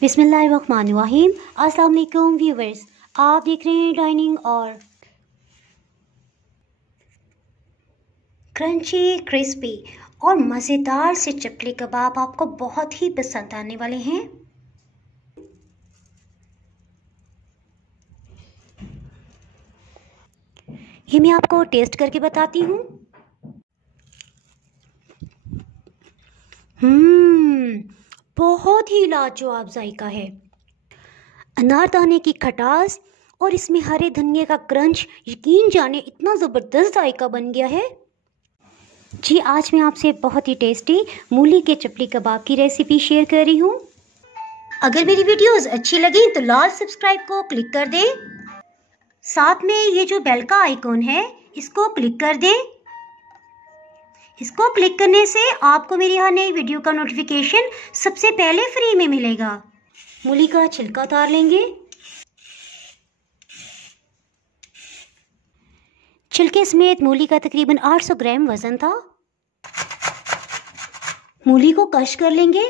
बिस्मिल्लाहिर्रहमानिर्रहीम। अस्सलाम वालेकुम व्यूवर्स, आप देख रहे हैं डाइनिंग और क्रंची क्रिस्पी और मज़ेदार से चकली कबाब आपको बहुत ही पसंद आने वाले हैं। ये मैं आपको टेस्ट करके बताती हूँ। बहुत ही लाजवाब जायका है। अनारदाने की खटास और इसमें हरे धनिए का क्रंच, यकीन जाने इतना ज़बरदस्त जायका बन गया है। जी, आज मैं आपसे बहुत ही टेस्टी मूली के चपली कबाब की रेसिपी शेयर कर रही हूँ। अगर मेरी वीडियोस अच्छी लगी तो लाल सब्सक्राइब को क्लिक कर दें। साथ में ये जो बेल का आइकॉन है इसको क्लिक कर दें। इसको क्लिक करने से आपको मेरी हर नई वीडियो का नोटिफिकेशन सबसे पहले फ्री में मिलेगा। मूली का छिलका उतार लेंगे। छिलके समेत मूली का तकरीबन 800 ग्राम वजन था। मूली को कश कर लेंगे।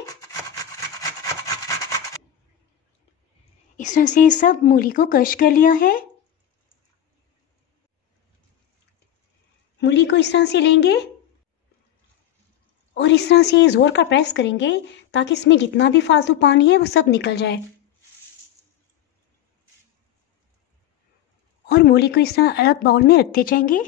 इस तरह से सब मूली को कश कर लिया है। मूली को इस तरह से लेंगे और इस तरह से जोर का प्रेस करेंगे ताकि इसमें जितना भी फालतू पानी है वो सब निकल जाए। और मूली को इस तरह अलग बाउल में रखते जाएंगे।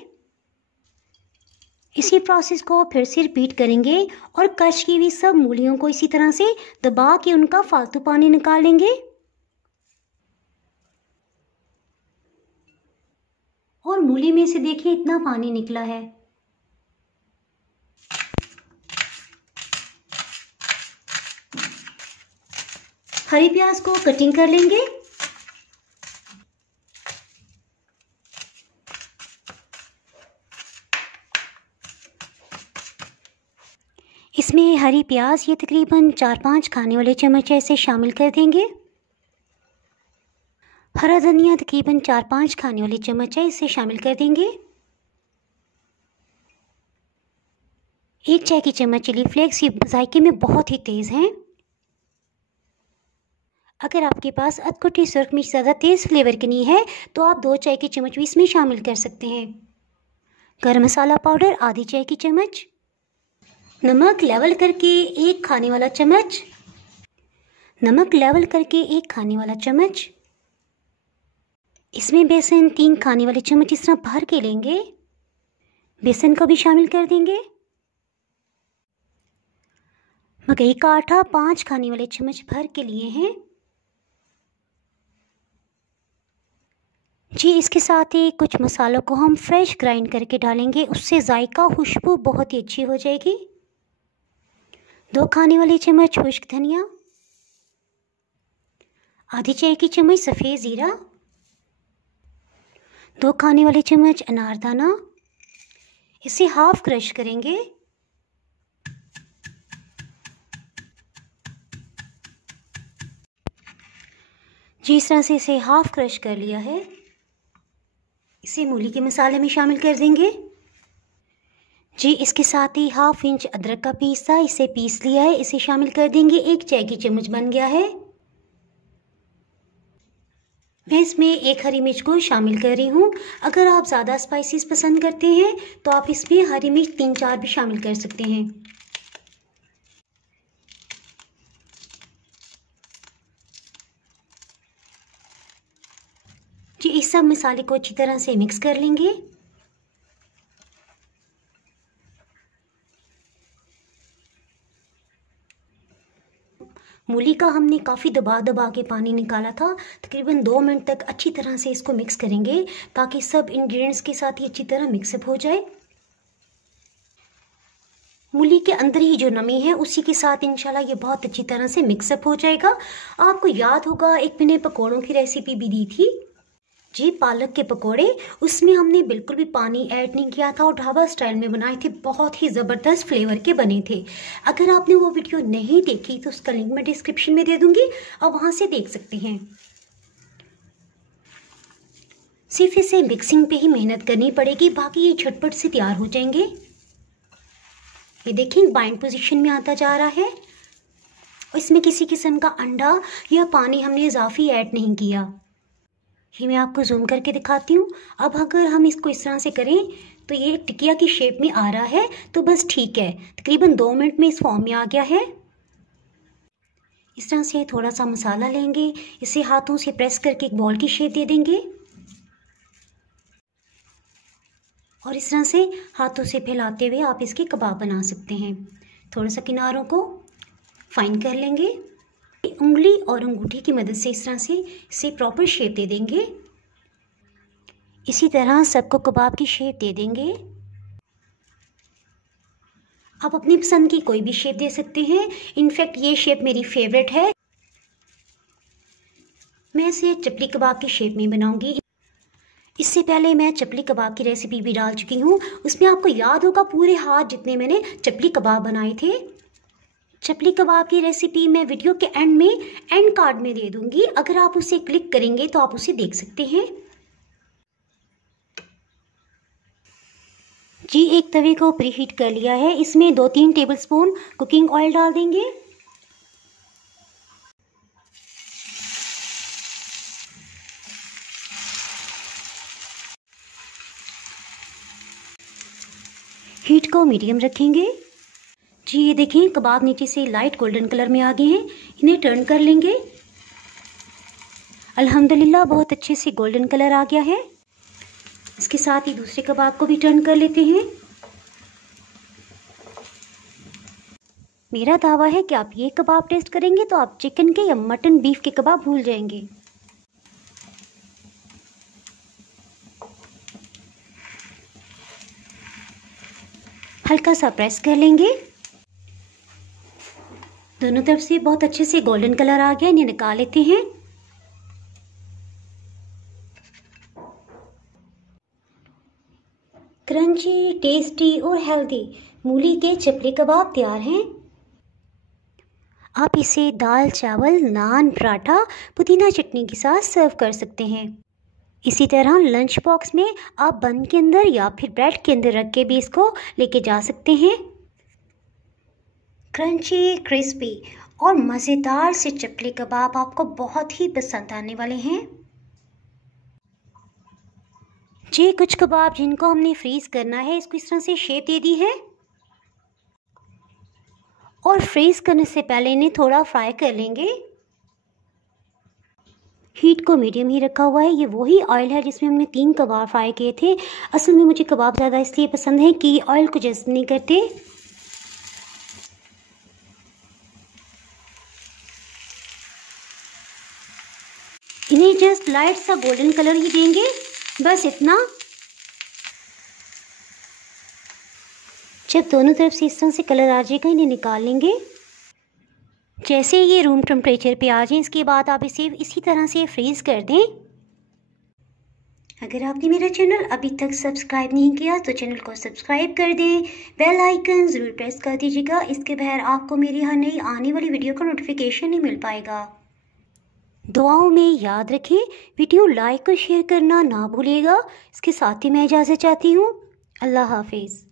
इसी प्रोसेस को फिर से रिपीट करेंगे और कश की हुई सब मूलियों को इसी तरह से दबा के उनका फालतू पानी निकाल लेंगे। और मूली में से देखिए इतना पानी निकला है। हरी प्याज को कटिंग कर लेंगे। इसमें हरी प्याज ये तकरीबन 4-5 खाने वाले चम्मच ऐसे शामिल कर देंगे। हरा धनिया तकरीबन 4-5 खाने वाले चम्मच है, इसे शामिल कर देंगे। 1 चाय की चम्मच चिली फ्लेक्स, ये जायके में बहुत ही तेज़ हैं। अगर आपके पास अदकुटी सुर्ख मिर्च ज़्यादा तेज़ फ्लेवर की नहीं है तो आप 2 चाय की चम्मच भी इसमें शामिल कर सकते हैं। गरम मसाला पाउडर आधी चाय की चम्मच। नमक लेवल करके 1 खाने वाला चम्मच। नमक लेवल करके 1 खाने वाला चम्मच। इसमें बेसन 3 खाने वाले चम्मच इस तरह भर के लेंगे। बेसन को भी शामिल कर देंगे। मकई का आटा 5 खाने वाले चम्मच भर के लिए हैं। जी, इसके साथ ही कुछ मसालों को हम फ्रेश ग्राइंड करके डालेंगे, उससे जायका खुशबू बहुत ही अच्छी हो जाएगी। 2 खाने वाले चम्मच खुश्क धनिया। आधी चाय की चम्मच सफ़ेद ज़ीरा। 2 खाने वाले चम्मच अनारदाना। इसे हाफ क्रश करेंगे। जी, इस तरह से इसे हाफ क्रश कर लिया है। इसे मूली के मसाले में शामिल कर देंगे। जी, इसके साथ ही 1/2 इंच अदरक का पीस था, इसे पीस लिया है, इसे शामिल कर देंगे। 1 चाय की चम्मच बन गया है। मैं इसमें 1 हरी मिर्च को शामिल कर रही हूँ। अगर आप ज़्यादा स्पाइसेस पसंद करते हैं तो आप इसमें हरी मिर्च 3-4 भी शामिल कर सकते हैं। जी, इस सब मसाले को अच्छी तरह से मिक्स कर लेंगे। मूली का हमने काफ़ी दबा के पानी निकाला था। तकरीबन 2 मिनट तक अच्छी तरह से इसको मिक्स करेंगे ताकि सब इंग्रेडिएंट्स के साथ ही अच्छी तरह मिक्सअप हो जाए। मूली के अंदर ही जो नमी है उसी के साथ इंशाल्लाह ये बहुत अच्छी तरह से मिक्सअप हो जाएगा। आपको याद होगा एक मैंने पकौड़ों की रेसिपी भी दी थी। जी, पालक के पकोड़े, उसमें हमने बिल्कुल भी पानी ऐड नहीं किया था और ढाबा स्टाइल में बनाए थे। बहुत ही ज़बरदस्त फ्लेवर के बने थे। अगर आपने वो वीडियो नहीं देखी तो उसका लिंक मैं डिस्क्रिप्शन में दे दूँगी, आप वहाँ से देख सकते हैं। सिर्फ इसे मिक्सिंग पे ही मेहनत करनी पड़ेगी, बाकी ये झटपट से तैयार हो जाएंगे। ये देखिए बाइंड पोजीशन में आता जा रहा है। और इसमें किसी किस्म का अंडा या पानी हमने इजाफी ऐड नहीं किया। ये मैं आपको जूम करके दिखाती हूँ। अब अगर हम इसको इस तरह से करें तो ये टिकिया की शेप में आ रहा है, तो बस ठीक है। तकरीबन 2 मिनट में इस फॉर्म में आ गया है। इस तरह से थोड़ा सा मसाला लेंगे, इसे हाथों से प्रेस करके एक बॉल की शेप दे देंगे और इस तरह से हाथों से फैलाते हुए आप इसके कबाब बना सकते हैं। थोड़ा सा किनारों को फाइन कर लेंगे, उंगली और अंगूठी की मदद से इस तरह से इसे प्रॉपर शेप दे देंगे। इसी तरह सबको कबाब की शेप दे देंगे। आप अपनी पसंद की कोई भी शेप दे सकते हैं। इनफैक्ट ये शेप मेरी फेवरेट है। मैं इसे चपली कबाब की शेप में बनाऊंगी। इससे पहले मैं चपली कबाब की रेसिपी भी डाल चुकी हूँ, उसमें आपको याद होगा पूरे हाथ जितने मैंने चपली कबाब बनाए थे। चपली कबाब की रेसिपी मैं वीडियो के एंड में एंड कार्ड में दे दूंगी, अगर आप उसे क्लिक करेंगे तो आप उसे देख सकते हैं। जी एक तवे को प्रीहीट कर लिया है, इसमें 2-3 टेबलस्पून कुकिंग ऑयल डाल देंगे। हीट को मीडियम रखेंगे। जी ये देखिए कबाब नीचे से लाइट गोल्डन कलर में आ गए हैं, इन्हें टर्न कर लेंगे। अल्हम्दुलिल्लाह बहुत अच्छे से गोल्डन कलर आ गया है। इसके साथ ही दूसरे कबाब को भी टर्न कर लेते हैं। मेरा दावा है कि आप ये कबाब टेस्ट करेंगे तो आप चिकन के या मटन बीफ के कबाब भूल जाएंगे। हल्का सा प्रेस कर लेंगे। दोनों तरफ से बहुत अच्छे से गोल्डन कलर आ गया, इन्हें निकाल लेते हैं। क्रंची, टेस्टी और हेल्दी मूली के चपली कबाब तैयार हैं। आप इसे दाल, चावल, नान, पराठा, पुदीना चटनी के साथ सर्व कर सकते हैं। इसी तरह लंच बॉक्स में आप बन के अंदर या फिर ब्रेड के अंदर रख के भी इसको लेके जा सकते हैं। क्रंची, क्रिस्पी और मज़ेदार से चपली कबाब आपको बहुत ही पसंद आने वाले हैं। जी कुछ कबाब जिनको हमने फ्रीज़ करना है, इसको इस तरह से शेप दे दी है और फ्रीज़ करने से पहले इन्हें थोड़ा फ्राई कर लेंगे। हीट को मीडियम ही रखा हुआ है। ये वही ऑयल है जिसमें हमने 3 कबाब फ्राई किए थे। असल में मुझे कबाब ज़्यादा इसलिए पसंद है कि ऑयल को जस्ट नहीं करते। इन्हें जस्ट लाइट सा गोल्डन कलर ही देंगे, बस इतना। जब दोनों तरफ से इस तरह से कलर आ जाएगा इन्हें निकाल लेंगे। जैसे ये रूम टेम्परेचर पे आ जाए इसके बाद आप इसे इसी तरह से फ्रीज़ कर दें। अगर आपने मेरा चैनल अभी तक सब्सक्राइब नहीं किया तो चैनल को सब्सक्राइब कर दें, बेल आइकन ज़रूर प्रेस कर दीजिएगा। इसके बगैर आपको मेरी हर नई आने वाली वीडियो का नोटिफिकेशन नहीं मिल पाएगा। दुआओं में याद रखें, वीडियो लाइक और शेयर करना ना भूलिएगा। इसके साथ ही मैं इजाज़त चाहती हूँ। अल्लाह हाफिज़।